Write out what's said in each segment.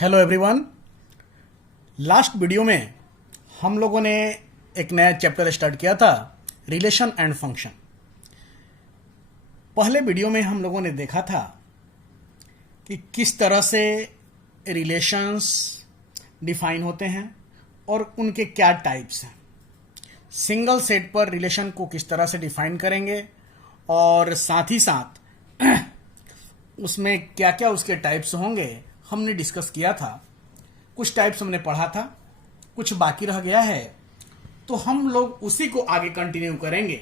Hello everyone. Last video में हम लोगों ने एक नया चैप्टर स्टार्ट किया था, रिलेशन एंड फंक्शन। पहले वीडियो में हम लोगों ने देखा था कि किस तरह से रिलेशंस डिफाइन होते हैं और उनके क्या टाइप्स हैं। सिंगल सेट पर रिलेशन को किस तरह से डिफाइन करेंगे और साथ ही साथ उसमें क्या क्या उसके टाइप्स होंगे हमने डिस्कस किया था। कुछ टाइप्स हमने पढ़ा था, कुछ बाकी रह गया है, तो हम लोग उसी को आगे कंटिन्यू करेंगे।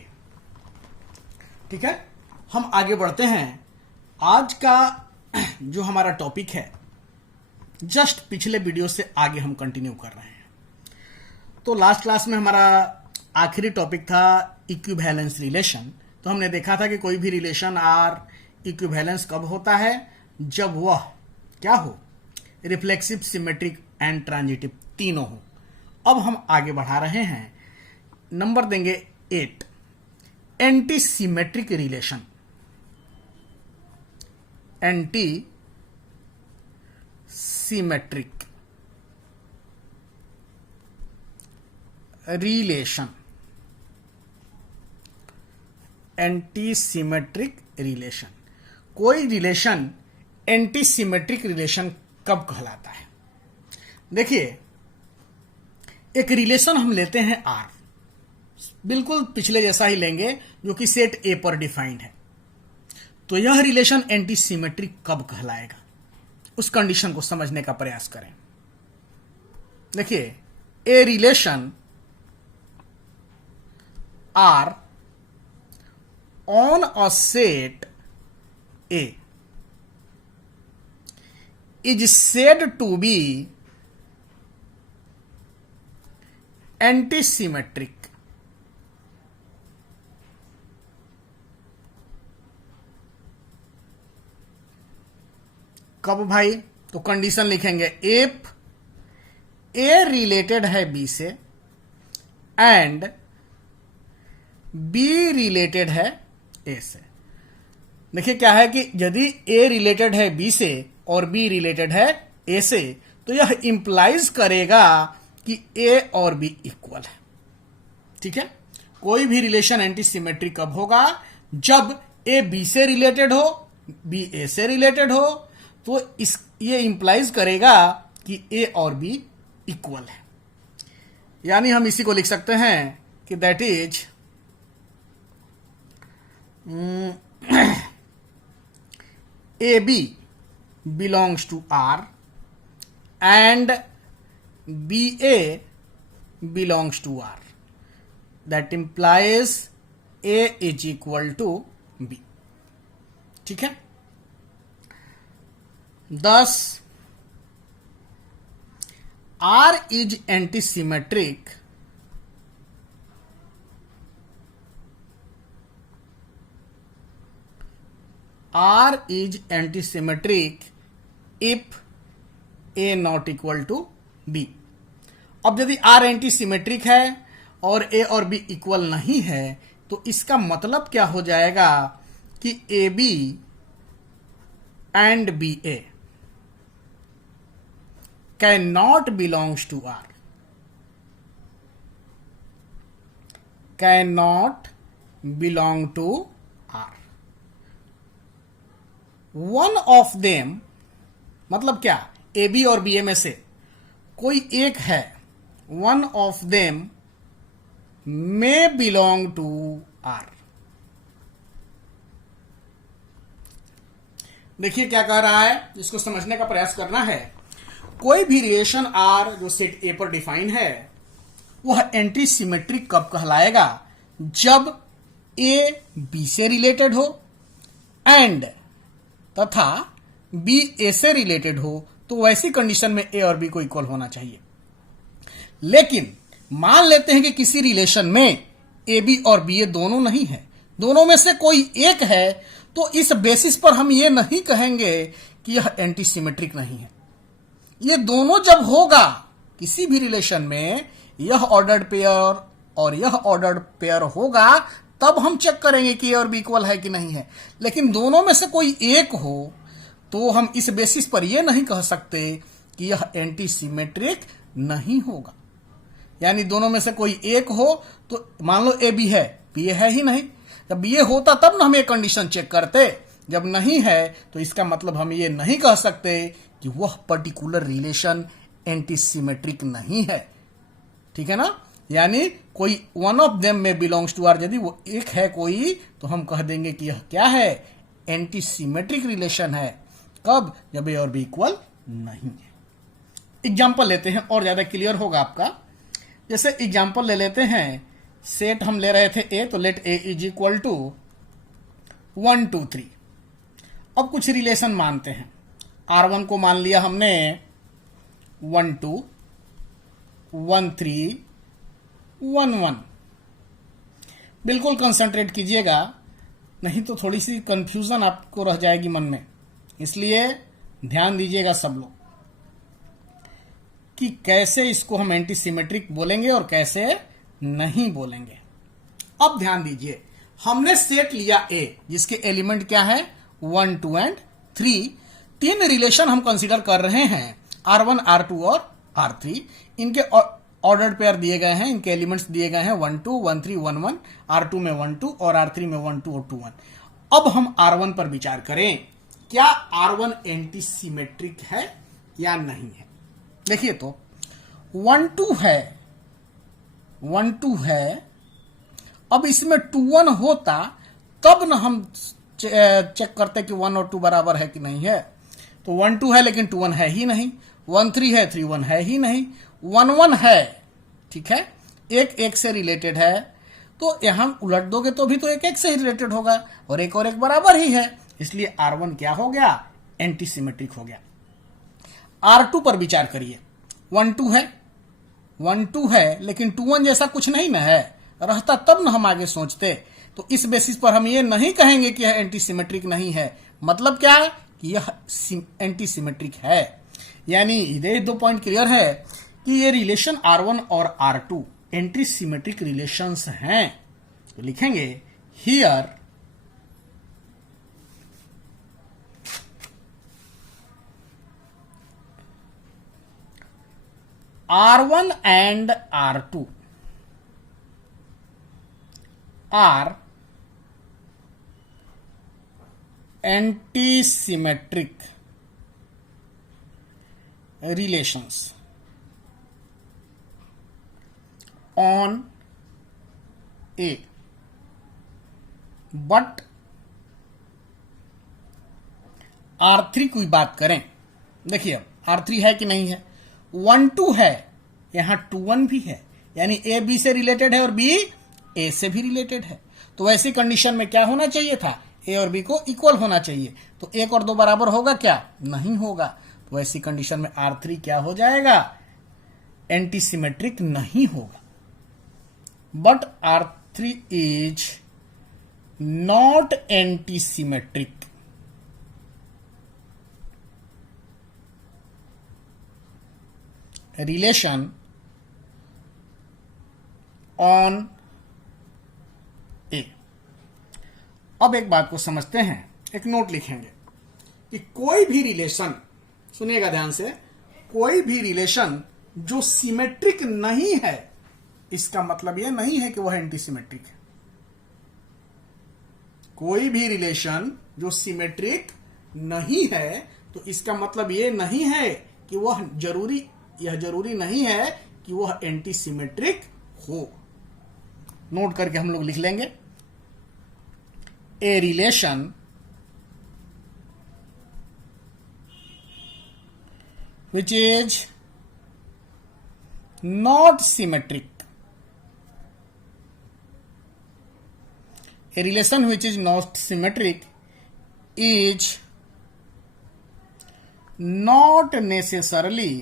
ठीक है, हम आगे बढ़ते हैं। आज का जो हमारा टॉपिक है जस्ट पिछले वीडियो से आगे हम कंटिन्यू कर रहे हैं। तो लास्ट क्लास में हमारा आखिरी टॉपिक था इक्विवेलेंस रिलेशन। तो हमने देखा था कि कोई भी रिलेशन आर इक्विवेलेंस कब होता है, जब वह क्या हो, रिफ्लेक्सिव, सिमेट्रिक एंड ट्रांजिटिव, तीनों हो। अब हम आगे बढ़ा रहे हैं, नंबर देंगे 8, anti symmetric relation. Anti symmetric relation. Anti symmetric relation, कोई रिलेशन एंटी सिमेट्रिक रिलेशन कब कहलाता है? देखिए, एक रिलेशन हम लेते हैं आर, बिल्कुल पिछले जैसा ही लेंगे जो कि सेट ए पर डिफाइंड है। तो यह रिलेशन एंटी सिमेट्रिक कब कहलाएगा, उस कंडीशन को समझने का प्रयास करें। देखिए, a relation R on a set A is said to be antisymmetric. कब भाई? तो कंडीशन लिखेंगे, इफ ए रिलेटेड है बी से एंड बी रिलेटेड है ए से। देखिए क्या है कि यदि ए रिलेटेड है बी से और बी रिलेटेड है ए से, तो यह इंप्लाइज करेगा कि ए और बी इक्वल है। ठीक है, कोई भी रिलेशन एंटी सिमेट्रिक कब होगा? जब ए बी से रिलेटेड हो, बी ए से रिलेटेड हो, तो ये इंप्लाइज करेगा कि ए और बी इक्वल है। यानी हम इसी को लिख सकते हैं कि that is AB belongs to R and BA belongs to R. That implies A is equal to B. ठीक है, thus R is antisymmetric R is antisymmetric if A not equal to B. अब यदि R antisymmetric है और A और B equal नहीं है, तो इसका मतलब क्या हो जाएगा कि AB and BA cannot belongs to R. Cannot belong to R. One of them मतलब क्या? ए बी और बी ए में से कोई एक है, one of them may belong to R. देखिए क्या कह रहा है, इसको समझने का प्रयास करना है। कोई भी रिलेशन आर जो सेट ए पर डिफाइन है, वह एंटी सिमेट्रिक कब कहलाएगा? जब ए बी से रिलेटेड हो एंड तथा बी ए से रिलेटेड हो, तो वैसी कंडीशन में ए और बी को इक्वल होना चाहिए। लेकिन मान लेते हैं कि किसी रिलेशन में ए बी और बी ए दोनों नहीं है, दोनों में से कोई एक है, तो इस बेसिस पर हम ये नहीं कहेंगे कि यह एंटी सिमेट्रिक नहीं है। ये दोनों जब होगा किसी भी रिलेशन में, यह ऑर्डर्ड पेयर और यह ऑर्डर्ड पेयर होगा, तब हम चेक करेंगे कि ए और बी इक्वल है कि नहीं है। लेकिन दोनों में से कोई एक हो, तो हम इस बेसिस पर यह नहीं कह सकते कि यह एंटी सिमेट्रिक नहीं होगा। यानी दोनों में से कोई एक हो, तो मान लो ए बी है, बी ए है ही नहीं। जब बी ए होता तब ना हम ये कंडीशन चेक करते, जब नहीं है तो इसका मतलब हम ये नहीं कह सकते कि वह पर्टिकुलर रिलेशन एंटी सिमेट्रिक नहीं है। ठीक है ना। यानी कोई वन ऑफ देम में बिलोंग्स टू आर, यदि वो एक है कोई, तो हम कह देंगे कि यह क्या है, एंटी सिमेट्रिक रिलेशन है। कब, जब ए और बी इक्वल नहीं है। एग्जाम्पल लेते हैं और ज्यादा क्लियर होगा आपका। जैसे एग्जाम्पल ले लेते हैं, सेट हम ले रहे थे ए, तो let A is equal to 1 2 3। अब कुछ रिलेशन मानते हैं। R1 को मान लिया हमने 1 2 1 3 1 1। बिल्कुल कंसंट्रेट कीजिएगा, नहीं तो थोड़ी सी कंफ्यूजन आपको रह जाएगी मन में। इसलिए ध्यान दीजिएगा सब लोग कि कैसे इसको हम एंटी सिमेट्रिक बोलेंगे और कैसे नहीं बोलेंगे। अब ध्यान दीजिए, हमने सेट लिया ए जिसके एलिमेंट क्या है, 1 2 एंड 3। तीन रिलेशन हम कंसीडर कर रहे हैं, R1 R2 और R3। इनके ऑर्डर्ड पेयर दिए गए हैं, इनके एलिमेंट्स दिए गए हैं 1 2 1 3 1 1, R2 में 1 2 और R3 में 1 2 और 2 1। अब हम R1 पर विचार करें, क्या R1 एंटी सिमेट्रिक है या नहीं है। देखिए तो 1 2 है, 1 2 है। अब इसमें 2 1 होता तब ना हम चेक करते कि 1 और 2 बराबर है कि नहीं है। तो 1 2 है लेकिन 2 1 है ही नहीं, 1 3 है 3 1 है ही नहीं, 1 1 है। ठीक है, एक एक से रिलेटेड है, तो यहां उलट दोगे तो भी तो एक एक से ही रिलेटेड होगा, और एक बराबर ही है। इसलिए R1 क्या हो गया, एंटी सिमेट्रिक हो गया। R2 पर विचार करिए, 1 2 है, 1 2 है लेकिन 2 1 जैसा कुछ नहीं ना है, रहता तब ना हम आगे सोचते। तो इस बेसिस पर हम ये नहीं कहेंगे कि यह एंटी सिमेट्रिक नहीं है। मतलब क्या है कि यह एंटी सिमेट्रिक है। यानी ये दो पॉइंट क्लियर है कि ये रिलेशन R1 और R2 एंटी सिमेट्रिक रिलेशंस हैं। तो लिखेंगे here R1 and R2 are anti-symmetric relations on A, but R3 की बात करें, देखिए अब R3 है कि नहीं है, 1 2 है, यहां 2 1 भी है, यानी ए बी से रिलेटेड है और बी ए से भी रिलेटेड है। तो वैसी कंडीशन में क्या होना चाहिए था, ए और बी को इक्वल होना चाहिए। तो 1 और 2 बराबर होगा क्या, नहीं होगा। तो वैसी कंडीशन में R3 क्या हो जाएगा, एंटी सिमेट्रिक नहीं होगा। But R3 is not anti symmetric. Relation on A. अब एक बात को समझते हैं, एक नोट लिखेंगे कि कोई भी रिलेशन, सुनिएगा ध्यान से, कोई भी रिलेशन जो सिमेट्रिक नहीं है, इसका मतलब यह नहीं है कि वह एंटी सिमेट्रिक है। कोई भी रिलेशन जो सिमेट्रिक नहीं है, तो इसका मतलब यह नहीं है कि यह जरूरी नहीं है कि वह एंटी सिमेट्रिक हो। नोट करके हम लोग लिख लेंगे, a relation which is not symmetric, a relation which is not symmetric is not necessarily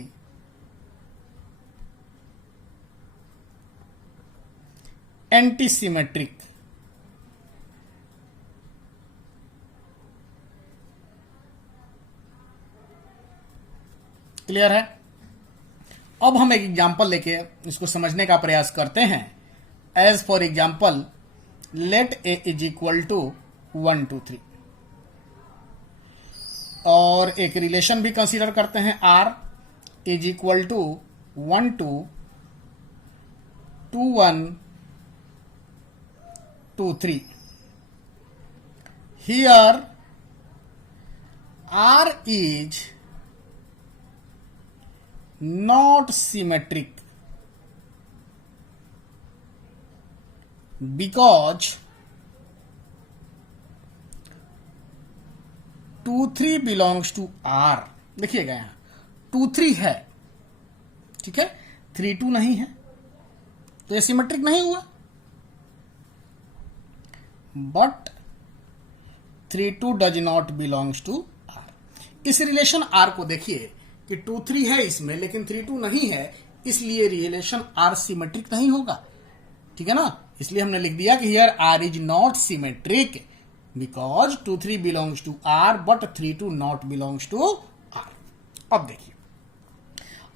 anti-symmetric। Clear है। अब हम एक एग्जांपल लेके इसको समझने का प्रयास करते हैं। As for example, let A is equal to 1 2 3, और एक रिलेशन भी कंसीडर करते हैं R। Is equal to 1 2 2 1 2 3. Here R is not symmetric because 2 3 belongs to R. देखिएगा यहां 2 3 है, ठीक है, 3 2 नहीं है, तो ये सिमेट्रिक नहीं हुआ. But 3 2 does not belongs to R. इस रिलेशन R को देखिए कि 2 3 है इसमें, लेकिन 3 2 नहीं है, इसलिए रिलेशन R सिमेट्रिक नहीं होगा. ठीक है ना, इसलिए हमने लिख दिया कि here R is not symmetric because 2 3 belongs to R but 3 2 not belongs to R. अब देखिए,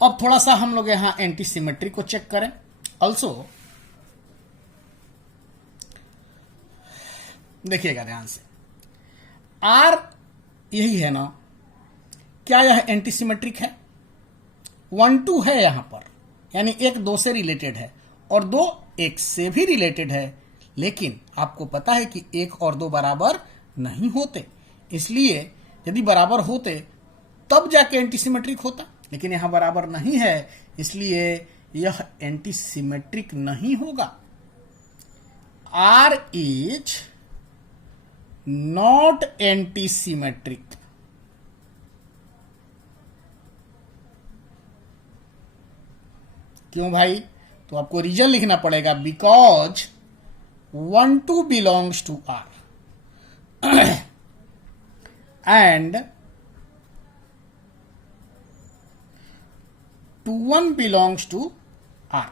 अब थोड़ा सा हम लोग यहां एंटी सिमेट्रिक को चेक करें. ऑल्सो देखिएगा ध्यान से, R यही है ना, क्या यह एंटी सिमेट्रिक है? 1 2 है यहां पर, यानी 1 2 से रिलेटेड है और 2 1 से भी रिलेटेड है, लेकिन आपको पता है कि 1 और 2 बराबर नहीं होते, इसलिए यदि बराबर होते तब जाके एंटी सिमेट्रिक होता, लेकिन यहां बराबर नहीं है, इसलिए यह एंटी सिमेट्रिक नहीं होगा. R is not anti symmetric. क्यों भाई? तो आपको रीजन लिखना पड़ेगा, because 1 2 belongs to R and 2 1 belongs to R.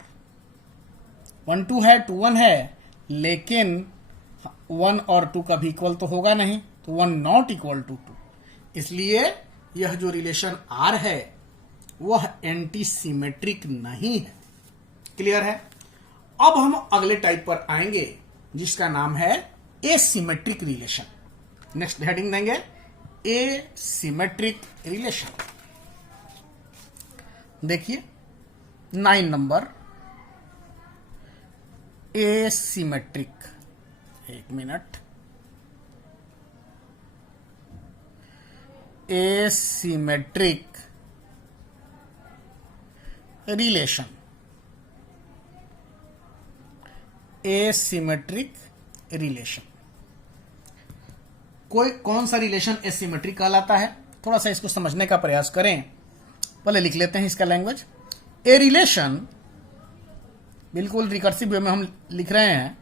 1 2 है, 2 1 है, लेकिन 1 और 2 का भी इक्वल तो होगा नहीं, तो 1 नॉट इक्वल टू 2. इसलिए यह जो रिलेशन R है वह एंटी सिमेट्रिक नहीं है. क्लियर है? अब हम अगले टाइप पर आएंगे जिसका नाम है एसिमेट्रिक रिलेशन. नेक्स्ट हेडिंग देंगे एसिमेट्रिक रिलेशन. देखिए 9 नंबर एसिमेट्रिक. एक minute. Asymmetric relation. Asymmetric relation कौन सा रिलेशन एसिमेट्रिक कहलाता है? थोड़ा सा इसको समझने का प्रयास करें. पहले लिख लेते हैं इसका लैंग्वेज. ए रिलेशन, बिल्कुल रिकर्सिव वे में हम लिख रहे हैं.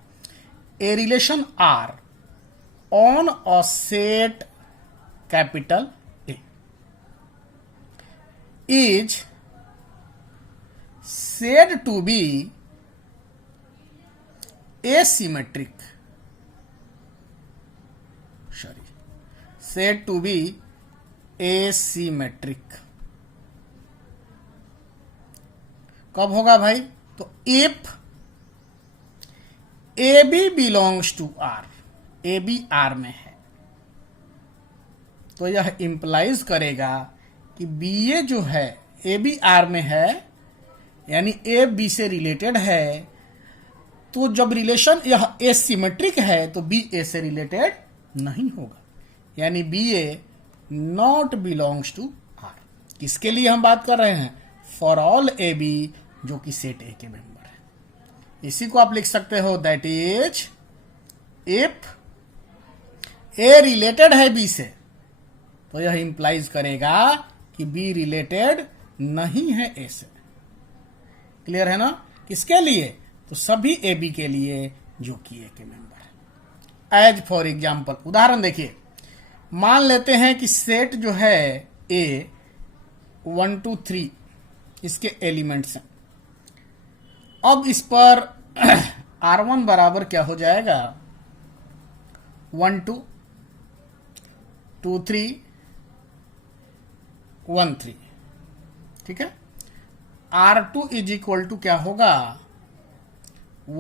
A relation R on a set capital A is said to be asymmetric. Said to be asymmetric. कब होगा भाई? तो if AB belongs to R, AB R में है, तो यह इंप्लाइज करेगा कि BA जो है AB R में है, यानी ए बी से रिलेटेड है. तो जब रिलेशन यह एसिमेट्रिक है तो बी ए से रिलेटेड नहीं होगा, यानी b a not belongs to R. किसके लिए हम बात कर रहे हैं? फॉर ऑल ए बी, जो कि सेट ए के मेंबर है. इसी को आप लिख सकते हो, that is if A related है बी से, तो यह इंप्लाइज करेगा कि बी रिलेटेड नहीं है ए से. क्लियर है ना? किसके लिए? तो सभी ए बी के लिए जो कि ए के मेंबर है. एज फॉर एग्जाम्पल, उदाहरण देखिए. मान लेते हैं कि सेट जो है ए 1 2 3 इसके एलिमेंट्स हैं. अब इस पर R1 बराबर क्या हो जाएगा? 1 2 2 3 1 3. ठीक है. R2 इज इक्वल टू क्या होगा?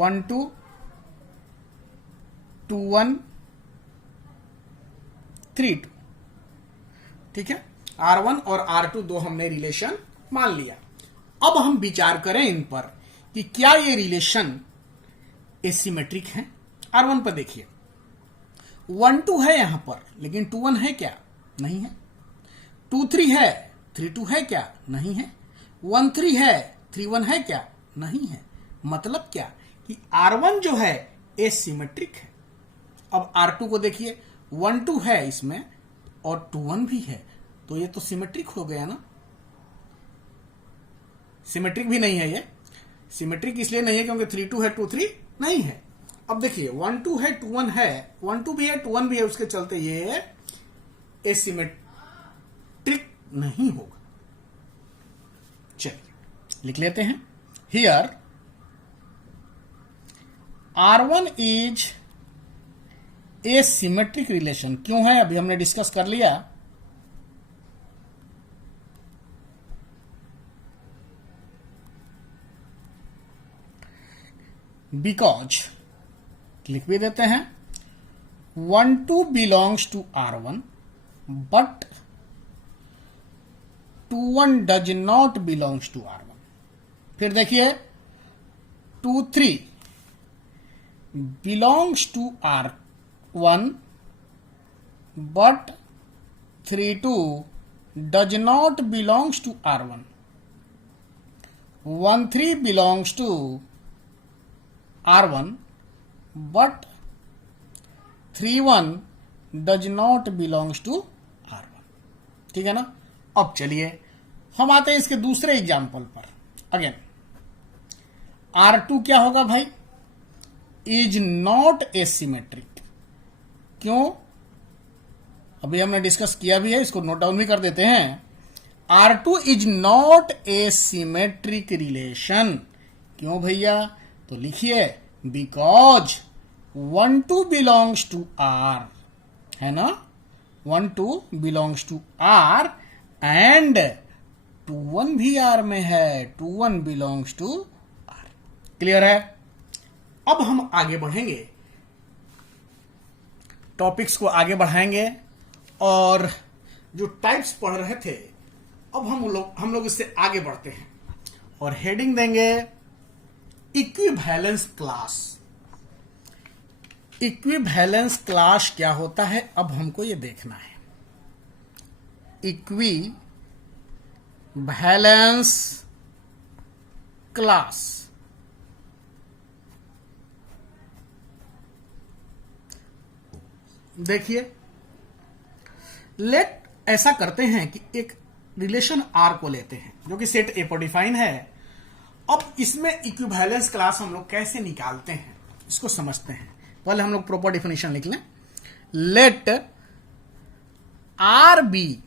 1 2 2 1 3 2. ठीक है. R1 और R2 दो हमने रिलेशन मान लिया। अब हम विचार करें इन पर कि क्या ये रिलेशन एसिमेट्रिक है। R1 पर देखिए 1 2 है यहां पर, लेकिन 2 1 है क्या? नहीं है। 2 3 है, 3 2 है क्या? नहीं है। 1 3 है, 3 1 है क्या? नहीं है। मतलब क्या कि R1 जो है एसिमेट्रिक है। अब R2 को देखिए 1 2 है इसमें और 2 1 भी है, तो ये तो सिमेट्रिक हो गया ना। सिमेट्रिक भी नहीं है ये। सिमेट्रिक इसलिए नहीं है क्योंकि 3 2 है, 2 3 नहीं है। अब देखिए 1 2 है, 2 1 है, 1 2 भी है, 2 1 भी है, उसके चलते ये एसिमेट्रिक नहीं होगा। चलिए लिख लेते हैं। Here R1 is a symmetric relation. क्यों है अभी हमने डिस्कस कर लिया। बिकॉज लिख भी देते हैं 1 2 belongs to R1 but 2 1 does not belongs to R1। फिर देखिए 2 3 belongs to R1 but 3 2 does not belongs to R1। 1 3 belongs to R1 but 3 1 does not belongs to R1। ठीक है ना। अब चलिए हम आते हैं इसके दूसरे एग्जाम्पल पर। अगेन R2 क्या होगा भाई? Is not asymmetric. क्यों? अभी हमने डिस्कस किया भी है, इसको नोट डाउन भी कर देते हैं। R2 is not a symmetric relation. क्यों भैया? तो लिखिए बिकॉज 1 2 बिलोंग्स टू R, है ना। 1 2 बिलोंग्स टू R एंड 2 1 भी R में है। 2 1 बिलोंग्स टू R। क्लियर है। अब हम आगे बढ़ेंगे, टॉपिक्स को आगे बढ़ाएंगे और जो टाइप्स पढ़ रहे थे अब हम लोग इससे आगे बढ़ते हैं और हेडिंग देंगे इक्विवेलेंस क्लास। इक्विवेलेंस क्लास क्या होता है अब हमको ये देखना है। इक्विवेलेंस क्लास देखिए, लेट ऐसा करते हैं कि एक रिलेशन R को लेते हैं जो कि सेट A पर डिफाइन है। अब इसमें इक्विवेलेंस क्लास हम लोग कैसे निकालते हैं इसको समझते हैं। पहले हम लोग प्रॉपर डिफिनेशन लिख लें। Let R be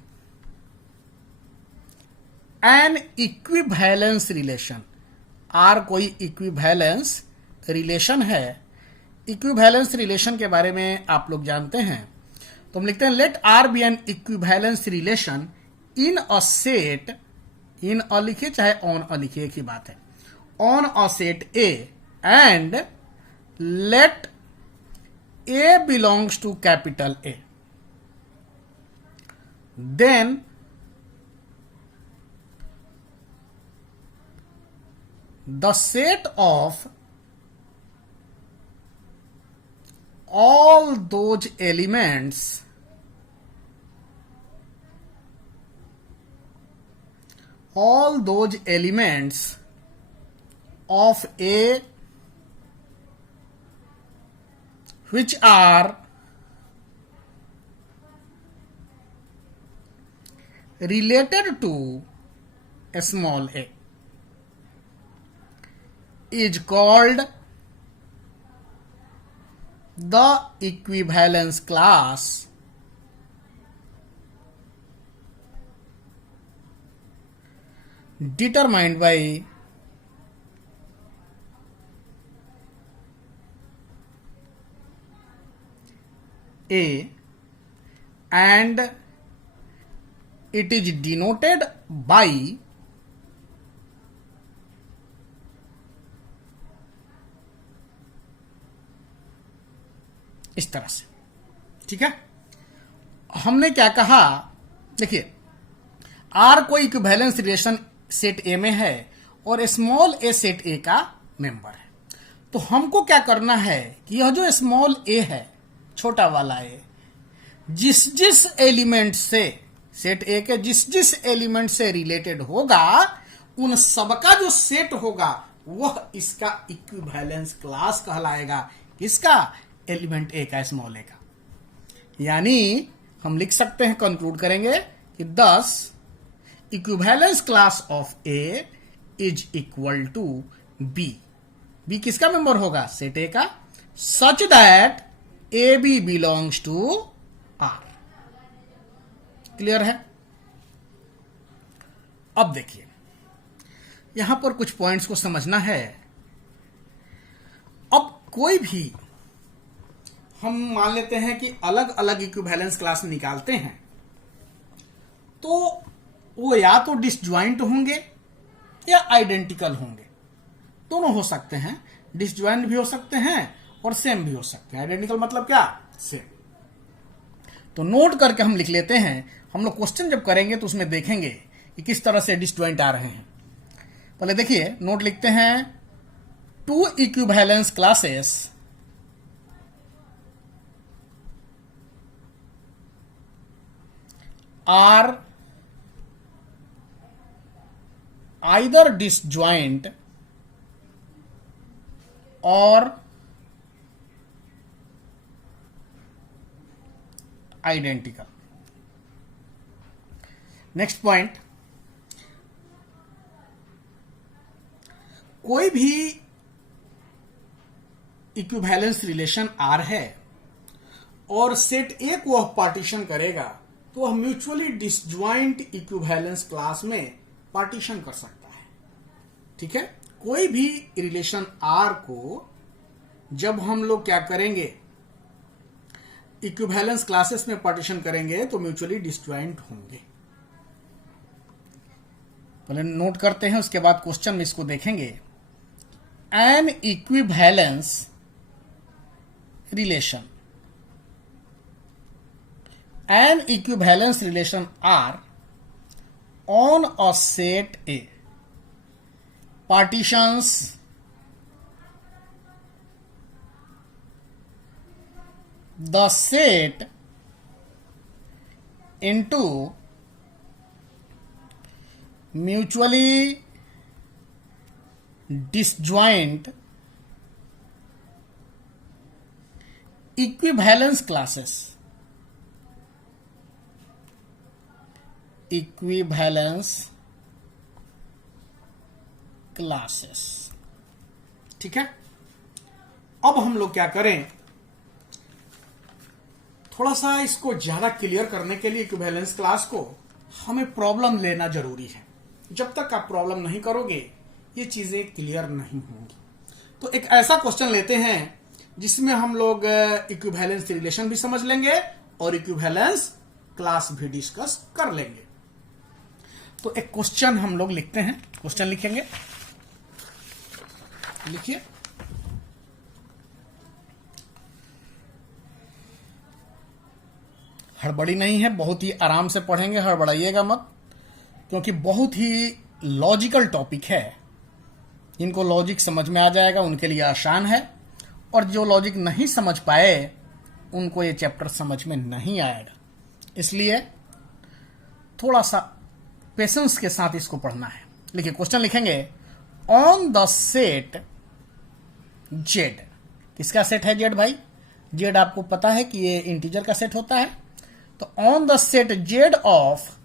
an equivalence relation. R कोई इक्विवेलेंस रिलेशन है। इक्विवेलेंस रिलेशन के बारे में आप लोग जानते हैं, तो हम लिखते हैं let R be an equivalence relation in a set. In a लिखिए चाहे ऑन अ लिखिए, एक ही बात है। On a set A and let A belongs to capital A, then the set of all those elements of A which are related to a small a is called the equivalence class determined by A and it is denoted by इस तरह से। ठीक है, हमने क्या कहा, देखिए R कोई इक्विवेलेंस रिलेशन सेट ए में है और स्मॉल ए सेट ए का मेंबर है। तो हमको क्या करना है कि यह जो स्मॉल ए है, छोटा वाला ए, जिस जिस एलिमेंट से, सेट ए के जिस जिस एलिमेंट से रिलेटेड होगा, उन सबका जो सेट होगा वह इसका इक्विवेलेंस क्लास कहलाएगा। किसका? एलिमेंट ए का, स्मॉल ए का। यानी हम लिख सकते हैं, कंक्लूड करेंगे कि this equivalence class of a is equal to b. B किसका मेंबर होगा? सेट ए का, such that a B belongs to R. Clear है? अब देखिए, यहां पर कुछ पॉइंट्स को समझना है। अब कोई भी हम मान लेते हैं कि अलग अलग इक्विवेलेंस क्लास निकालते हैं, तो वो या तो डिसज्वाइंट होंगे या आइडेंटिकल होंगे। दोनों हो सकते हैं, डिसज्वाइंट भी हो सकते हैं और सेम भी हो सकते हैं। आइडेंटिकल मतलब क्या? सेम। तो नोट करके हम लिख लेते हैं। हम लोग क्वेश्चन जब करेंगे तो उसमें देखेंगे कि किस तरह से डिसज्वाइंट आ रहे हैं। पहले देखिए, नोट लिखते हैं, two equivalence classes are either disjoint or identical. Next point, कोई भी इक्विवेलेंस रिलेशन आर है और सेट ए को वह पार्टीशन करेगा, तो वह म्यूचुअली डिसज्वाइंट इक्विवेलेंस क्लास में पार्टीशन कर सकता है। ठीक है? कोई भी रिलेशन आर को जब हम लोग क्या करेंगे, इक्विवेलेंस क्लासेस में पार्टीशन करेंगे, तो म्यूचुअली डिसज्वाइंट होंगे। पहले नोट करते हैं, उसके बाद क्वेश्चन में इसको देखेंगे। N equivalence relation, an equivalence relation R on a set A partitions the set into mutually disjoint equivalence classes. Equivalence classes. ठीक है? अब हम लोग क्या करें, थोड़ा सा इसको ज्यादा क्लियर करने के लिए इक्विवेलेंस क्लास को हमें प्रॉब्लम लेना जरूरी है। जब तक आप प्रॉब्लम नहीं करोगे ये चीजें क्लियर नहीं होंगी। तो एक ऐसा क्वेश्चन लेते हैं जिसमें हम लोग इक्विवेलेंस रिलेशन भी समझ लेंगे और इक्विवेलेंस क्लास भी डिस्कस कर लेंगे। तो एक क्वेश्चन हम लोग लिखते हैं, क्वेश्चन लिखेंगे। लिखिए, हड़बड़ी नहीं है, बहुत ही आराम से पढ़ेंगे, हड़बड़ाइएगा मत, क्योंकि बहुत ही लॉजिकल टॉपिक है। इनको लॉजिक समझ में आ जाएगा उनके लिए आसान है, और जो लॉजिक नहीं समझ पाए उनको ये चैप्टर समझ में नहीं आएगा। इसलिए थोड़ा सा पेशेंस के साथ इसको पढ़ना है। लिखिए, क्वेश्चन लिखेंगे, ऑन द सेट जेड। किसका सेट है जेड भाई? जेड आपको पता है कि ये इंटीजर का सेट होता है। तो on the set Z of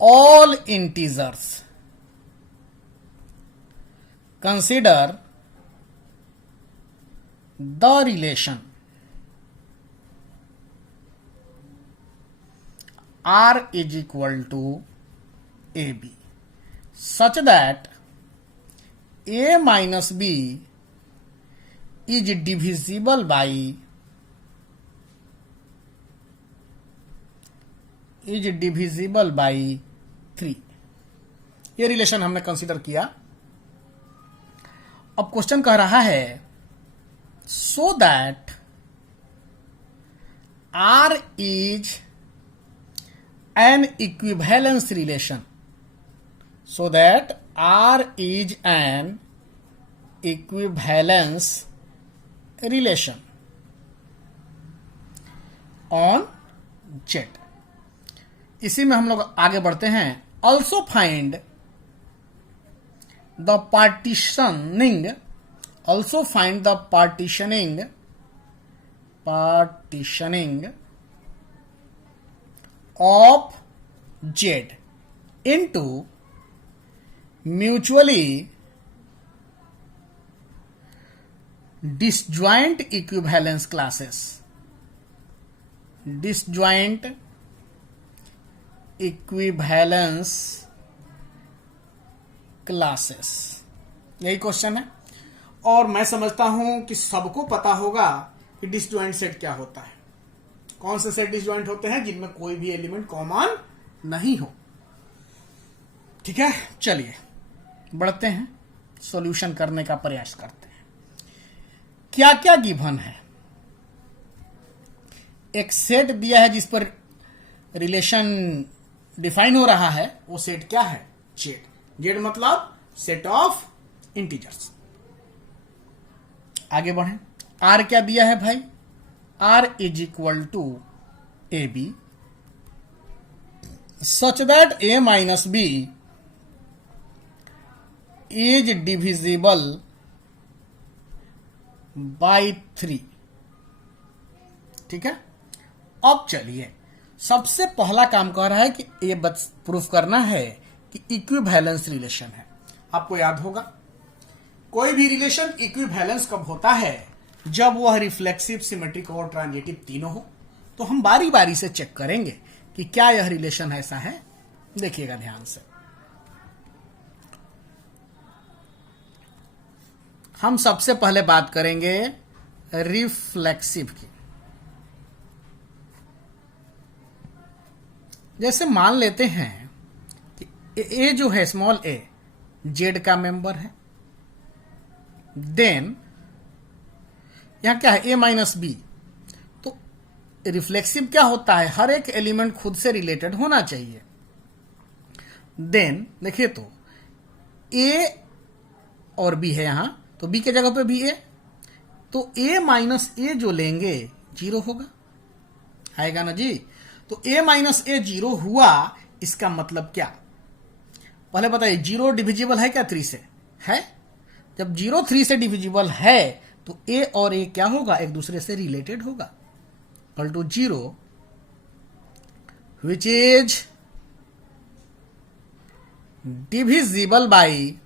all integers consider the relation R is equal to AB such that A minus B is divisible by 3। ये रिलेशन हमने कंसीडर किया। अब क्वेश्चन कह रहा है, so that R is an equivalence relation so that R is an equivalence relation on Z. इसी में हम लोग आगे बढ़ते हैं. Also find the partitioning of Z into mutually disjoint equivalence classes. Disjoint equivalence classes, यही क्वेश्चन है. और मैं समझता हूं कि सबको पता होगा कि डिसजॉइंट सेट क्या होता है. कौन से सेट डिसजॉइंट होते हैं? जिनमें कोई भी एलिमेंट कॉमन नहीं हो. ठीक है, चलिए बढ़ते हैं, सॉल्यूशन करने का प्रयास करते हैं. क्या क्या गिवन है? एक सेट दिया है जिस पर रिलेशन डिफाइन हो रहा है. वो सेट क्या है? जेड. जेड मतलब सेट ऑफ इंटीजर्स. आगे बढ़ें. आर क्या दिया है भाई? R is equal to a b such that a minus b is divisible by 3. ठीक है. अब चलिए, सबसे पहला काम कर रहा है कि ये प्रूफ करना है कि इक्विवेलेंस रिलेशन है. आपको याद होगा, कोई भी रिलेशन इक्विवेलेंस कब होता है? जब वह रिफ्लेक्सिव, सिमेट्रिक और ट्रांजिटिव तीनों हो. तो हम बारी बारी से चेक करेंगे कि क्या यह रिलेशन ऐसा है. देखिएगा ध्यान से. हम सबसे पहले बात करेंगे रिफ्लेक्सिव की. जैसे मान लेते हैं कि ए जो है, स्मॉल ए, जेड का मेंबर है. देन यहां क्या है? ए माइनस बी. तो रिफ्लेक्सिव क्या होता है? हर एक एलिमेंट खुद से रिलेटेड होना चाहिए. देन देखिए, तो ए और बी है यहां, तो बी के जगह पे भी ए, तो ए माइनस ए जो लेंगे 0 होगा. आएगा ना जी? तो ए माइनस ए 0 हुआ. इसका मतलब क्या? पहले बताइए, 0 डिविजिबल है क्या 3 से? है. जब 0 3 से डिविजिबल है तो ए और ए क्या होगा? एक दूसरे से रिलेटेड होगा. Equal to 0 which is divisible by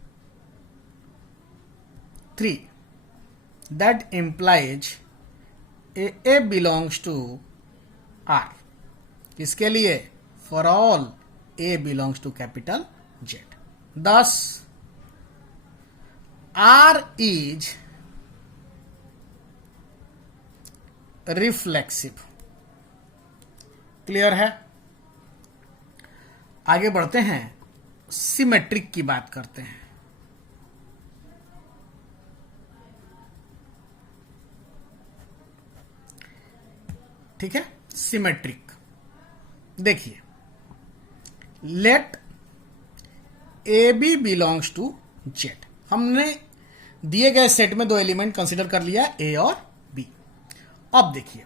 3. That implies a belongs to R. किसके लिए? For all a belongs to capital Z. thus R is reflexive. Clear है? आगे बढ़ते हैं, सिमेट्रिक की बात करते हैं. ठीक है. सिमेट्रिक देखिए, let a B belongs to Z. हमने दिए गए सेट में दो एलिमेंट कंसीडर कर लिया, ए और बी. अब देखिए,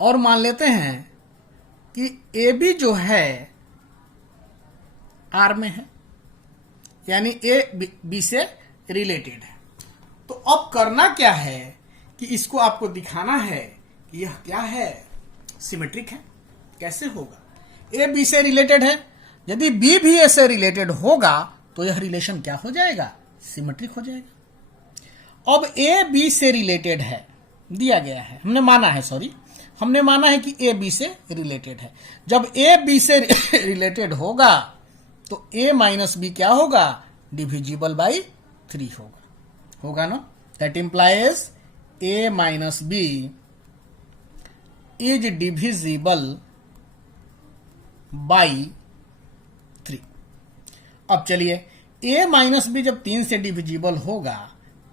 और मान लेते हैं कि ए बी जो है आर में है, यानी ए बी से रिलेटेड है. तो अब करना क्या है कि इसको आपको दिखाना है कि यह क्या है? सिमेट्रिक है. कैसे होगा? ए बी से रिलेटेड है. यदि बी भी ए से रिलेटेड होगा तो यह रिलेशन क्या हो जाएगा? सिमेट्रिक हो जाएगा. अब ए बी से रिलेटेड है, दिया गया है, हमने माना है कि ए बी से रिलेटेड है. जब ए बी से रिलेटेड होगा तो ए माइनस बी क्या होगा? डिविजिबल बाई 3 होगा ना. That implies a minus b is divisible by 3. अब चलिए, ए माइनस बी जब 3 से डिविजिबल होगा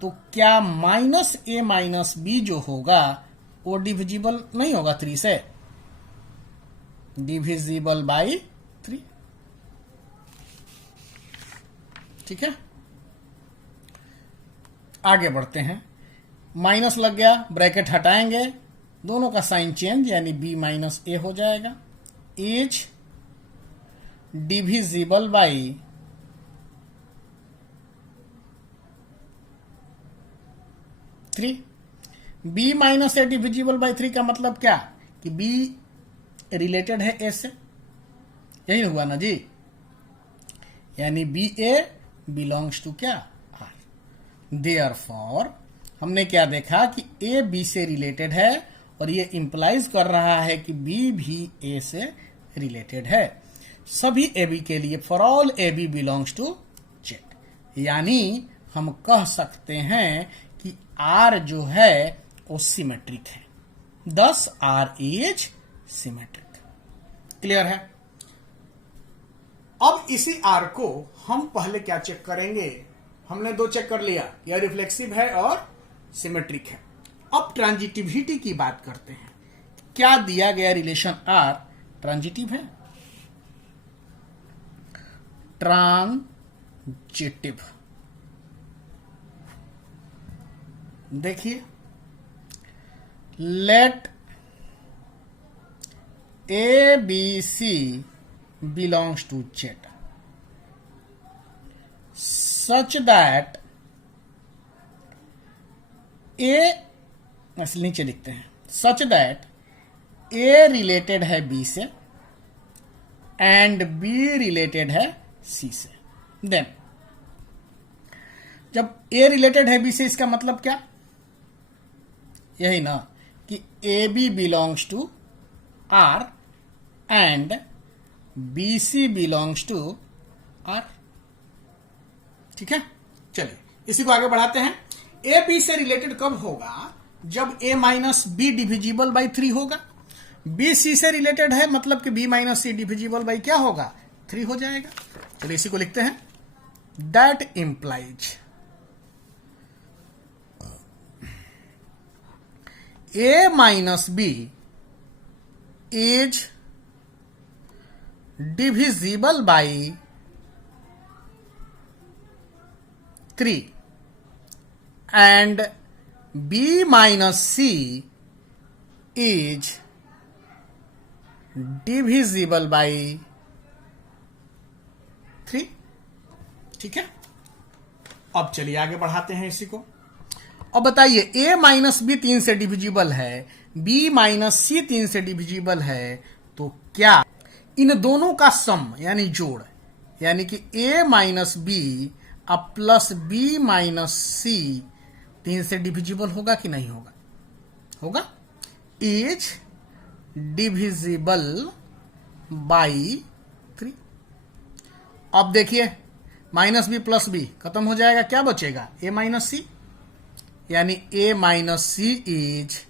तो क्या माइनस ए माइनस बी जो होगा वो डिविजिबल नहीं होगा 3 से? Divisible by 3. ठीक है, आगे बढ़ते हैं। माइनस लग गया, ब्रैकेट हटाएंगे, दोनों का साइन चेंज, यानी b माइनस ए हो जाएगा। Is divisible by three. b minus A divisible by 3 का मतलब क्या कि b रिलेटेड है a से, यही हुआ ना जी, यानी बी ए बिलोंग्स टू क्या, आर। देयरफॉर हमने क्या देखा कि ए बी से रिलेटेड है, और ये इंप्लाइज कर रहा है कि बी भी ए से रिलेटेड है। सभी ए बी के लिए, for all A B belongs to Z, यानी हम कह सकते हैं कि आर जो है वो सिमेट्रिक है, दस आर इज सिमेट्रिक। क्लियर है? अब इसी आर को हम पहले क्या चेक करेंगे, हमने दो चेक कर लिया, यह रिफ्लेक्सिव है और सिमेट्रिक है। अब ट्रांजिटिविटी की बात करते हैं। क्या दिया गया रिलेशन आर ट्रांजिटिव है? ट्रांजिटिव, देखिए, let a B C belongs to Z such that a, नीचे लिखते हैं, सच दैट ए रिलेटेड है बी से एंड बी रिलेटेड है सी से। देन जब ए रिलेटेड है बी से, इसका मतलब क्या, यही ना कि a B belongs to R and b C belongs to R. ठीक है, चलिए इसी को आगे बढ़ाते हैं। ए बी से रिलेटेड कब होगा, जब a minus B divisible by 3 होगा। बी सी से रिलेटेड है, मतलब कि b minus c divisible by क्या होगा, 3 हो जाएगा। चलिए इसी को लिखते हैं, that implies a minus b is divisible by 3 and b minus c is divisible by 3। ठीक है, अब चलिए आगे बढ़ाते हैं इसी को। अब बताइए, a माइनस बी 3 से डिविजिबल है, b माइनस सी 3 से डिविजिबल है, तो क्या इन दोनों का सम यानी जोड़, यानी कि a माइनस बी अब प्लस b माइनस सी 3 से डिविजिबल होगा कि नहीं होगा, होगा। Is divisible by 3। अब देखिए, माइनस बी प्लस बी खत्म हो जाएगा, क्या बचेगा, ए माइनस सी, यानी a minus c is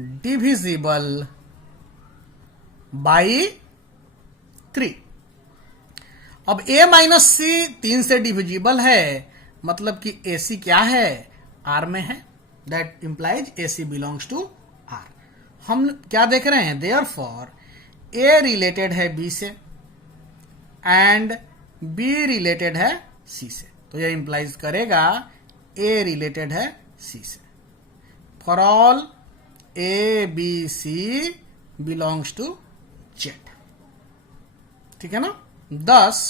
divisible by 3। अब a माइनस सी 3 से डिविजिबल है, मतलब कि ए सी क्या है, आर में है, that implies a c belongs to R. हम क्या देख रहे हैं, देयरफॉर ए रिलेटेड है बी से एंड बी रिलेटेड है सी से, तो यह इंप्लाइज करेगा ए रिलेटेड है सी से। For all A B C belongs to Z. ठीक है ना, thus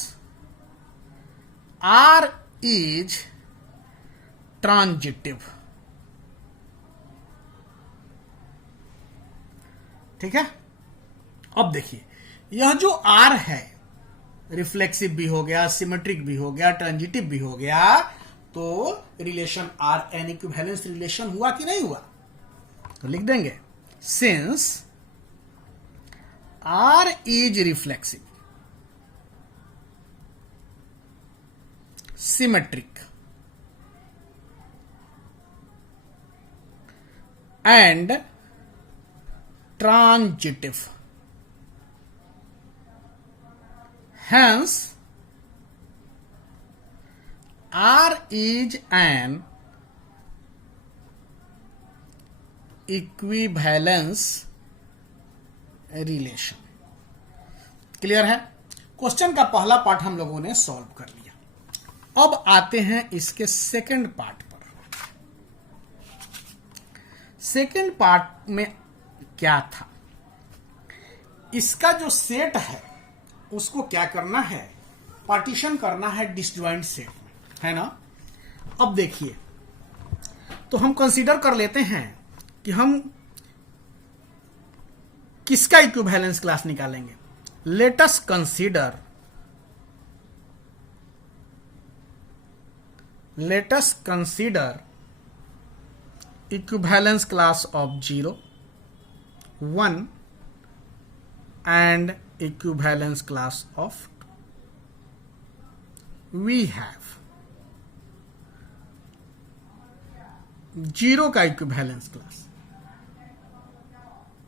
R is transitive। ठीक है, अब देखिए, यह जो R है रिफ्लेक्सिव भी हो गया, सिमेट्रिक भी हो गया, ट्रांजिटिव भी हो गया, तो relation R N equivalence relation हुआ कि नहीं हुआ, तो लिख देंगे, since R is reflexive, symmetric and transitive, hence R is an equivalence relation. Clear है? क्वेश्चन का पहला पार्ट हम लोगों ने सॉल्व कर लिया। अब आते हैं इसके सेकंड पार्ट पर। सेकंड पार्ट में क्या था, इसका जो सेट है उसको क्या करना है, पार्टीशन करना है डिसजॉइंट सेट में, है ना। अब देखिए, तो हम कंसीडर कर लेते हैं कि हम किसका इक्विवेलेंस क्लास निकालेंगे। Let us consider equivalence class of 0, 1 and equivalence class of 2. We have 0 का इक्विवेलेंस क्लास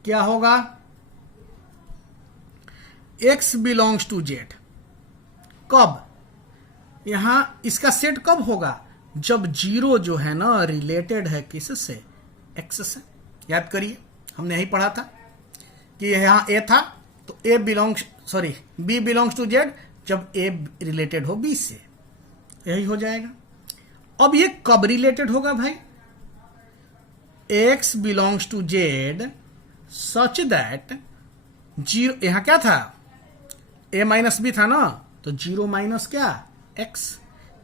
क्या होगा, x बिलोंग्स टू z। कब, यहां इसका सेट कब होगा, जब 0 जो है ना रिलेटेड है किससे, x से। याद करिए, हमने यही पढ़ा था कि यहां a था तो b बिलोंग्स टू z, जब a रिलेटेड हो b से, यही हो जाएगा। अब ये कब रिलेटेड होगा भाई, x belongs to z such that 0, यहां क्या था, a माइनस b था ना, तो 0 माइनस क्या, x।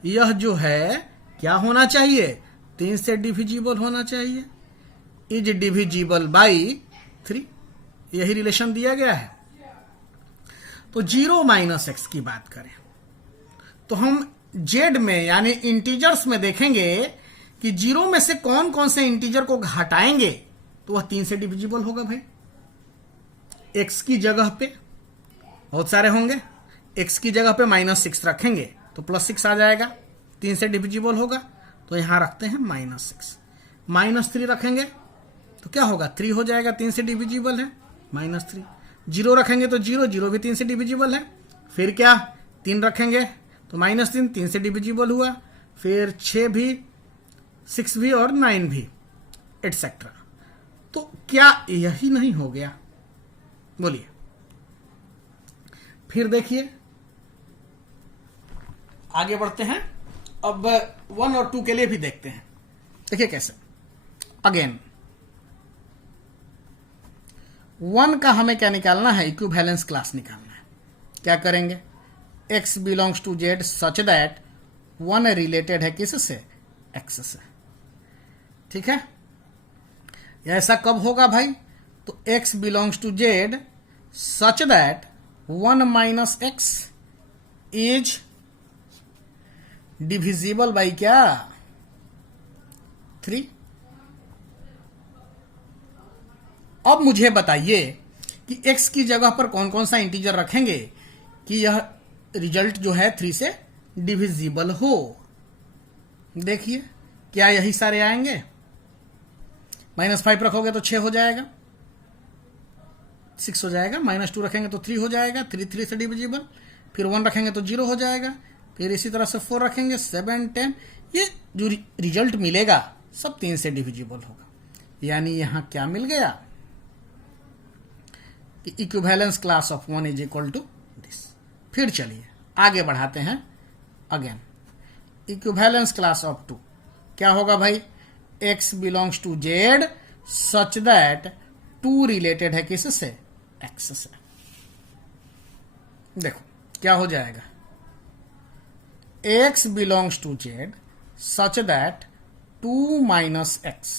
यह जो है क्या होना चाहिए, 3 से डिविजिबल होना चाहिए, इज डिविजिबल बाई 3, यही रिलेशन दिया गया है। तो 0 माइनस एक्स की बात करें तो हम जेड में यानी इंटीजर्स में देखेंगे कि 0 में से कौन कौन से इंटीजर को घटाएंगे तो वह 3 से डिविजिबल होगा भाई। एक्स की जगह पे बहुत सारे होंगे, एक्स की जगह पे -6 रखेंगे तो +6 आ जाएगा, 3 से डिविजिबल होगा। तो यहां रखते हैं -6, -3 रखेंगे तो क्या होगा, 3 हो जाएगा, 3 से डिविजिबल है, -3। 0 रखेंगे तो 0 भी 3 से डिविजिबल है। फिर क्या, 3 रखेंगे तो -3, 3 से डिविजिबल हुआ। फिर 6 भी, 6 भी और 9 भी, एटसेट्रा। तो क्या यही नहीं हो गया, बोलिए। फिर देखिए आगे बढ़ते हैं, अब 1 और 2 के लिए भी देखते हैं। देखिए कैसे, अगेन 1 का हमें क्या निकालना है, इक्विवेलेंस क्लास निकालना है। क्या करेंगे, x belongs to z such that 1 related है किससे, x से। ठीक है, ऐसा कब होगा भाई, तो x belongs to z such that 1 minus X is divisible by क्या, 3। अब मुझे बताइए कि x की जगह पर कौन कौन सा इंटीजर रखेंगे कि यह रिजल्ट जो है 3 से डिविजिबल हो। देखिए क्या यही सारे आएंगे, -5 रखोगे तो 6 हो जाएगा, 6 हो जाएगा, -2 रखेंगे तो 3 हो जाएगा, 3 से डिविजिबल। फिर 1 रखेंगे तो 0 हो जाएगा, फिर इसी तरह से 4 रखेंगे, 7, 10। ये जो रिजल्ट मिलेगा सब 3 से डिविजिबल होगा। यानी यहां क्या मिल गया कि equivalence class of 1 is equal to this. फिर चलिए आगे बढ़ाते हैं, अगेन इक्विवेलेंस क्लास ऑफ 2 क्या होगा भाई, x belongs to z such that 2 related है किससे, x से। देखो क्या हो जाएगा, x belongs to z such that 2 minus X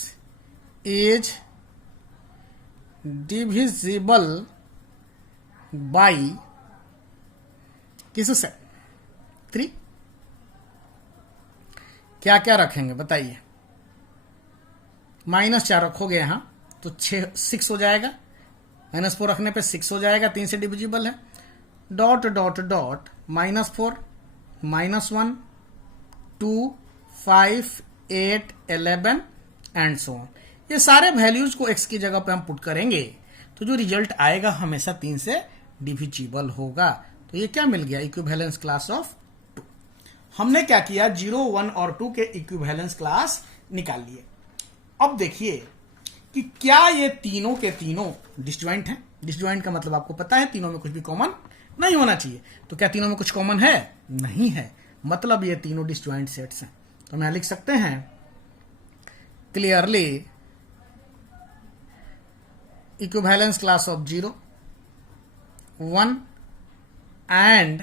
is divisible by किससे, 3। क्या क्या रखेंगे बताइए, -4 रखोगे यहां तो 6 हो जाएगा, -4 रखने पे 6 हो जाएगा, 3 से डिविजिबल है। Dot dot dot -4, -1, 2, 5, 8, 11 and so on. ये सारे वैल्यूज को x की जगह पे हम पुट करेंगे तो जो रिजल्ट आएगा हमेशा 3 से डिविजिबल होगा। तो ये क्या मिल गया, इक्विवेलेंस क्लास ऑफ 2। हमने क्या किया, 0, 1 और 2 के इक्विवेलेंस क्लास निकाल लिए। अब देखिए कि क्या ये तीनों के तीनों डिसजॉइंट हैं। डिसजॉइंट का मतलब आपको पता है, तीनों में कुछ भी कॉमन नहीं होना चाहिए। तो क्या तीनों में कुछ कॉमन है, नहीं है। मतलब ये तीनों डिसजॉइंट सेट्स हैं। तो हम यहां लिख सकते हैं clearly equivalence class of 0, 1 and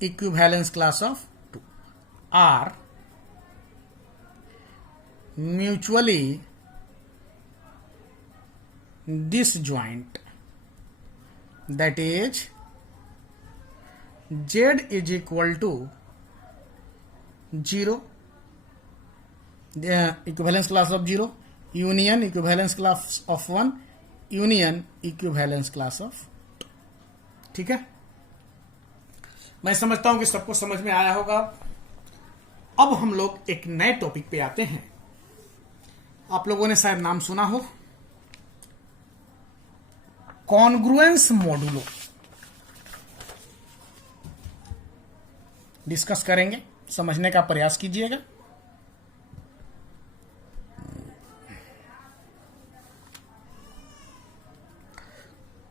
equivalence class of 2 are mutually disjoint, that is z is equal to 0, the equivalence class of 0, union equivalence class of 1, union equivalence class of 2। ठीक है, मैं समझता हूं कि सबको समझ में आया होगा। अब हम लोग एक नए टॉपिक पे आते हैं। आप लोगों ने शायद नाम सुना हो, कॉन्ग्रुएंस मॉडुलो। डिस्कस करेंगे, समझने का प्रयास कीजिएगा।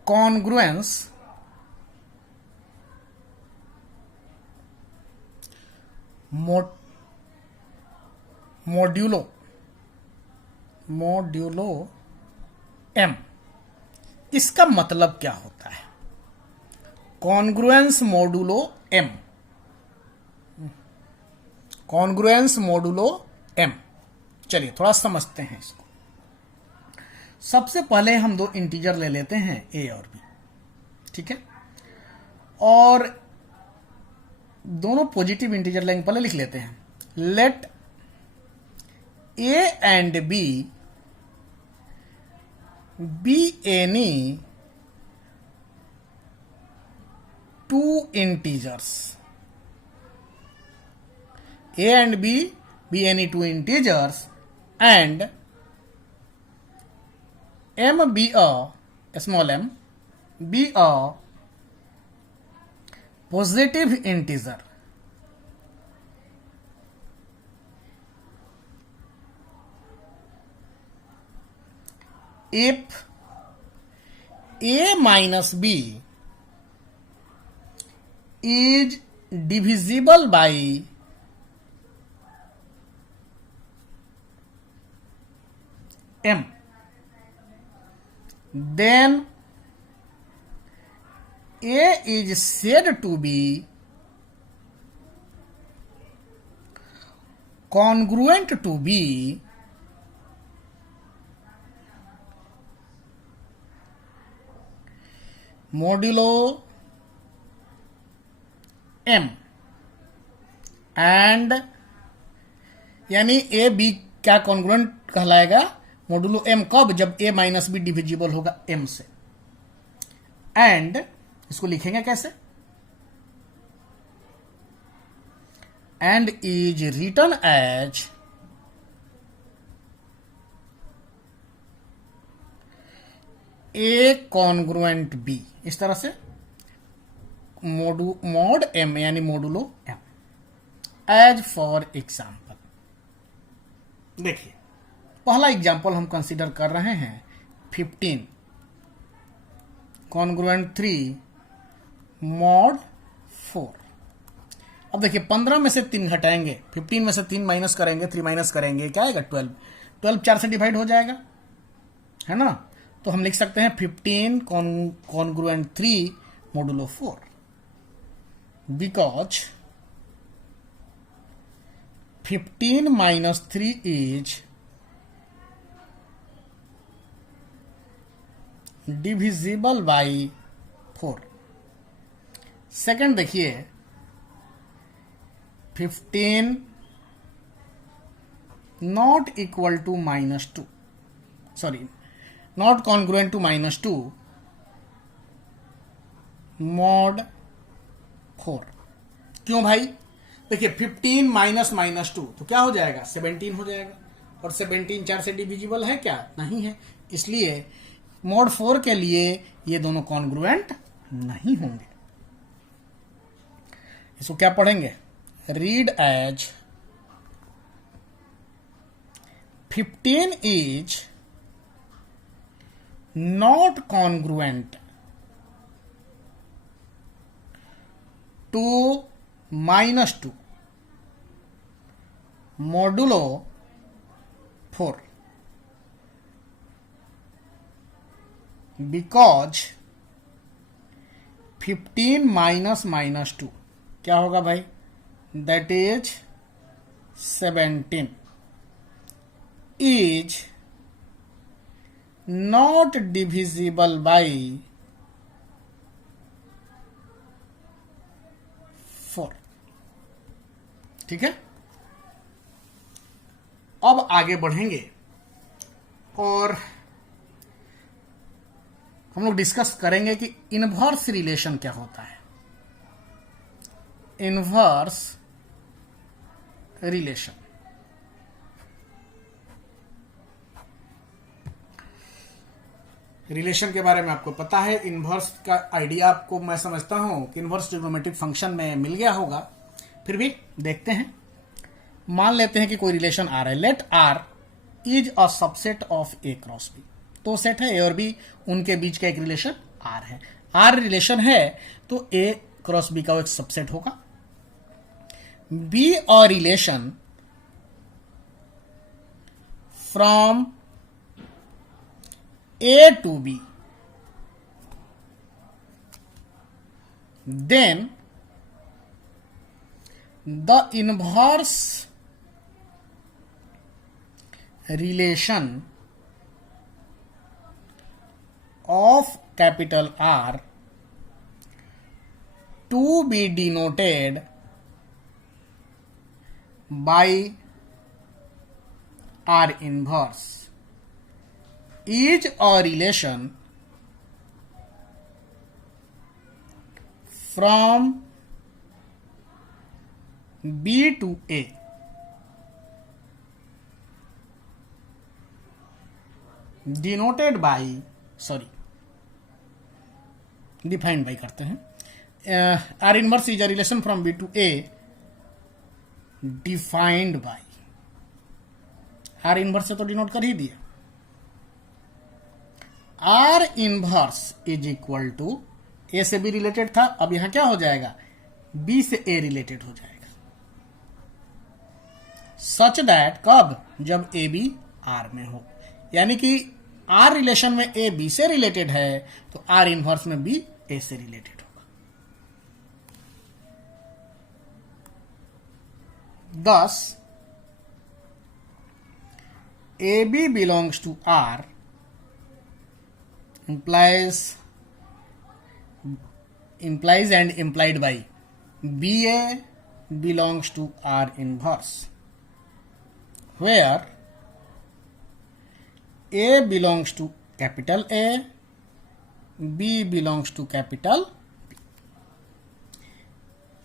कॉन्ग्रुएंस मॉड्यूलो एम, इसका मतलब क्या होता है? Congruence modulo M, congruence modulo M. चलिए थोड़ा समझते हैं इसको। सबसे पहले हम दो इंटीजर ले लेते हैं, ए और बी, ठीक है, और दोनों पॉजिटिव इंटीजर लेंगे। पहले लिख लेते हैं, let A and B be any two integers, A and B be any two integers and M be a small M be a positive integer, if a minus b is divisible by m, then A is said to be congruent to B modulo M, and यानी A B क्या congruent कहलाएगा? Modulo M। कब? जब A minus B divisible होगा M से। And इसको लिखेंगे कैसे? And is written as A congruent B, इस तरह से मोड एम यानी modulo M. As for example, देखिए पहला एग्जाम्पल हम कंसीडर कर रहे हैं 15 कॉन्ग्रुएंट 3 मॉड 4। अब देखिए 15 में से 3 घटाएंगे, 15 में से 3 माइनस करेंगे, 3 माइनस करेंगे, क्या आएगा? 12। 12 4 से डिवाइड हो जाएगा, है ना? तो हम लिख सकते हैं 15 congruent 3 modulo 4, because 15 minus 3 is divisible by 4। Second देखिए 15 not equal to -2, sorry not congruent to -2 mod 4। क्यों भाई? देखिए 15 माइनस -2 तो क्या हो जाएगा? 17 हो जाएगा, और 17 4 से डिविजिबल है क्या? नहीं है। इसलिए मॉड 4 के लिए ये दोनों कॉन्ग्रुएंट नहीं होंगे। इसको क्या पढ़ेंगे? Read as 15 is not congruent to -2 modulo 4 because 15 minus minus 2 क्या होगा भाई? That is 17 is not divisible by 4। ठीक है, अब आगे बढ़ेंगे और हम लोग डिस्कस करेंगे कि इनवर्स रिलेशन क्या होता है। इनवर्स रिलेशन, रिलेशन के बारे में आपको पता है। इनवर्स का आइडिया आपको मैं समझता हूं कि इनवर्स ट्रिग्नोमेट्रिक फंक्शन में मिल गया होगा, फिर भी देखते हैं। मान लेते हैं कि कोई रिलेशन आर है। Let R is a subset of A cross B. तो सेट है ए और बी, उनके बीच का एक रिलेशन आर है। आर रिलेशन है तो ए क्रॉस बी का एक सबसेट होगा। Be a relation from A to B, then the inverse relation of capital R to be denoted by R inverse is a relation from B to A denoted by defined by करते हैं। R inverse is a relation from B to A defined by, R inverse से तो denote कर ही दिया। R inverse is equal to, a से b related था, अब यहां क्या हो जाएगा? बी से ए रिलेटेड हो जाएगा। सच दैट कब? जब ए बी आर में हो, यानी कि आर रिलेशन में ए बी से रिलेटेड है तो आर इनवर्स में बी ए से रिलेटेड होगा। thus A B belongs to R implies and implied by BA belongs to R inverse, where A belongs to capital A, B belongs to capital B,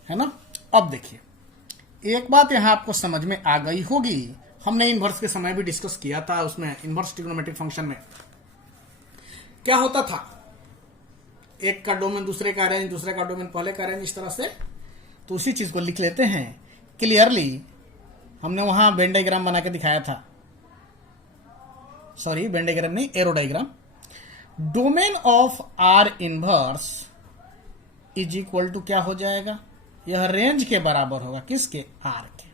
है ना। अब देखिए, एक बात यहां आपको समझ में आ गई होगी, हमने इनवर्स के समय भी डिस्कस किया था। उसमें इनवर्स ट्रिग्नोमेट्रिक फंक्शन में क्या होता था? एक का डोमेन दूसरे का रेंज, दूसरे का डोमेन पहले का रेंज, इस तरह से। तो उसी चीज को लिख लेते हैं क्लियरली। हमने वहां वेन डायग्राम बना के दिखाया था, सॉरी वेन डायग्राम नहीं, arrow diagram. Domain of R inverse is equal to क्या हो जाएगा? यह रेंज के बराबर होगा, किसके? आर के।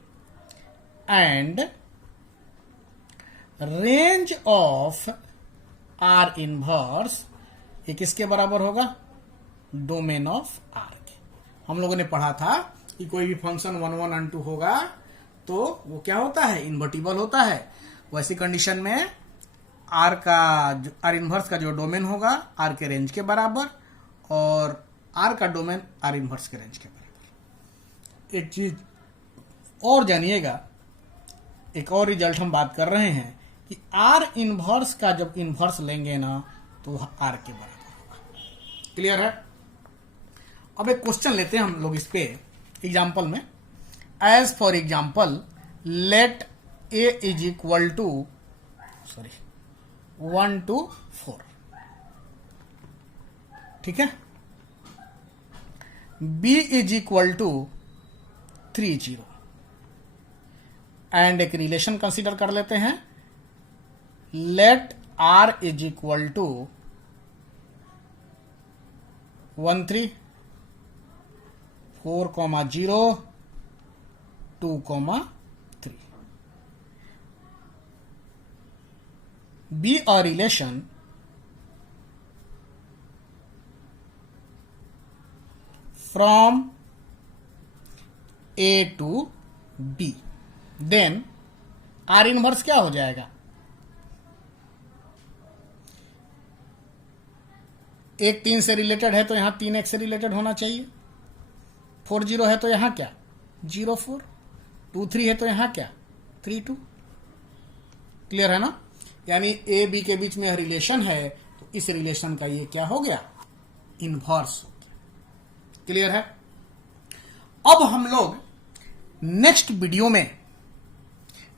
And range of R inverse ये किसके बराबर होगा? डोमेन ऑफ आर के। हम लोगों ने पढ़ा था कि कोई भी फंक्शन 1 1 and 2 होगा तो वो क्या होता है? इन्वर्टिबल होता है। वैसी कंडीशन में आर इनवर्स का जो डोमेन होगा आर के रेंज के बराबर, और आर का डोमेन आर इनवर्स के रेंज के बराबर। एक चीज और जानिएगा, एक और रिजल्ट हम बात कर रहे हैं कि आर इनवर्स का जब इनवर्स लेंगे ना तो वह आर के बराबर होगा। क्लियर है? अब एक क्वेश्चन लेते हैं हम लोग इस पे एग्जाम्पल में। As for example, let A is equal to 1 to 4, ठीक है। B is equal to 3 0, and एक रिलेशन कंसीडर कर लेते हैं। Let R is equal to 1 3, 4 0, 2 3, be a relation from A to B, then R inverse क्या हो जाएगा? एक 3 से रिलेटेड है तो यहां 3x से रिलेटेड होना चाहिए। 4 0 है तो यहां क्या? 0 4। 2 3 है तो यहां क्या? 3 2। क्लियर है ना? यानी ए बी के बीच में रिलेशन है तो इस रिलेशन का ये क्या हो गया? इनवर्स हो गया। क्लियर है? अब हम लोग नेक्स्ट वीडियो में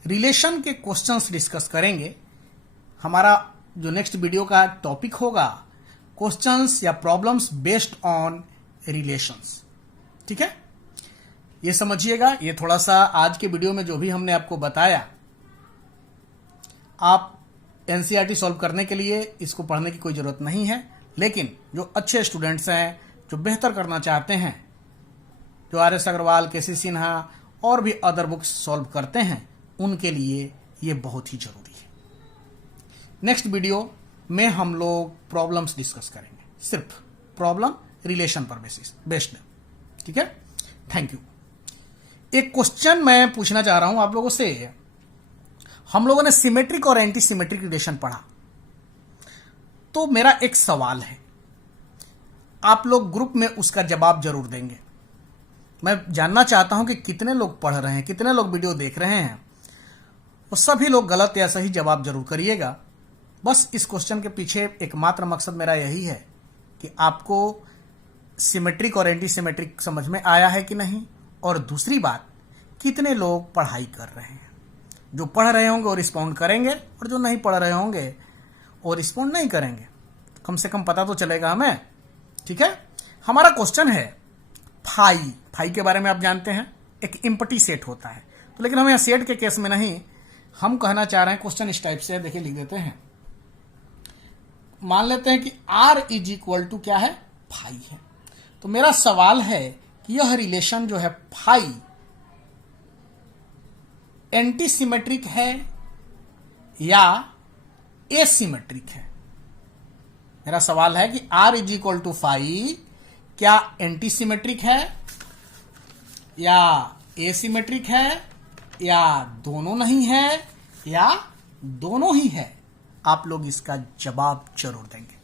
रिलेशन के क्वेश्चंस डिस्कस करेंगे। हमारा जो नेक्स्ट वीडियो का टॉपिक होगा क्वेश्चंस या प्रॉब्लम्स बेस्ड ऑन रिलेशंस। ठीक है, ये समझिएगा। ये थोड़ा सा आज के वीडियो में जो भी हमने आपको बताया, आप एनसीईआरटी सॉल्व करने के लिए इसको पढ़ने की कोई जरूरत नहीं है, लेकिन जो अच्छे स्टूडेंट्स हैं, जो बेहतर करना चाहते हैं, जो आर एस अग्रवाल, के सी सिन्हा और भी अदर बुक्स सॉल्व करते हैं, उनके लिए ये बहुत ही जरूरी है। नेक्स्ट वीडियो में हम लोग प्रॉब्लम्स डिस्कस करेंगे, सिर्फ प्रॉब्लम रिलेशन पर बेस्ड। ठीक है, थैंक यू। एक क्वेश्चन मैं पूछना चाह रहा हूं आप लोगों से। हम लोगों ने सिमेट्रिक और एंटी सिमेट्रिक रिलेशन पढ़ा, तो मेरा एक सवाल है, आप लोग ग्रुप में उसका जवाब जरूर देंगे। मैं जानना चाहता हूं कि कितने लोग पढ़ रहे हैं, कितने लोग वीडियो देख रहे हैं। वो सभी लोग गलत या सही जवाब जरूर करिएगा। बस इस क्वेश्चन के पीछे एकमात्र मकसद मेरा यही है कि आपको सिमेट्रिक और एंटी सिमेट्रिक समझ में आया है कि नहीं, और दूसरी बात, कितने लोग पढ़ाई कर रहे हैं। जो पढ़ रहे होंगे वो रिस्पॉन्ड करेंगे, और जो नहीं पढ़ रहे होंगे वो रिस्पॉन्ड नहीं करेंगे। कम से कम पता तो चलेगा हमें। ठीक है, हमारा क्वेश्चन है फाई। फाई के बारे में आप जानते हैं, एक एम्प्टी सेट होता है। तो लेकिन हम यहाँ सेट के केस में नहीं, हम कहना चाह रहे हैं, क्वेश्चन इस टाइप से है, देखिए लिख देते हैं। मान लेते हैं कि R इज इक्वल टू क्या है? फाई है। तो मेरा सवाल है कि यह रिलेशन जो है फाई एंटी सिमेट्रिक है या एसिमेट्रिक है? मेरा सवाल है कि R is equal to phi क्या एंटी सिमेट्रिक है या एसिमेट्रिक है या दोनों नहीं है या दोनों ही है? आप लोग इसका जवाब जरूर देंगे।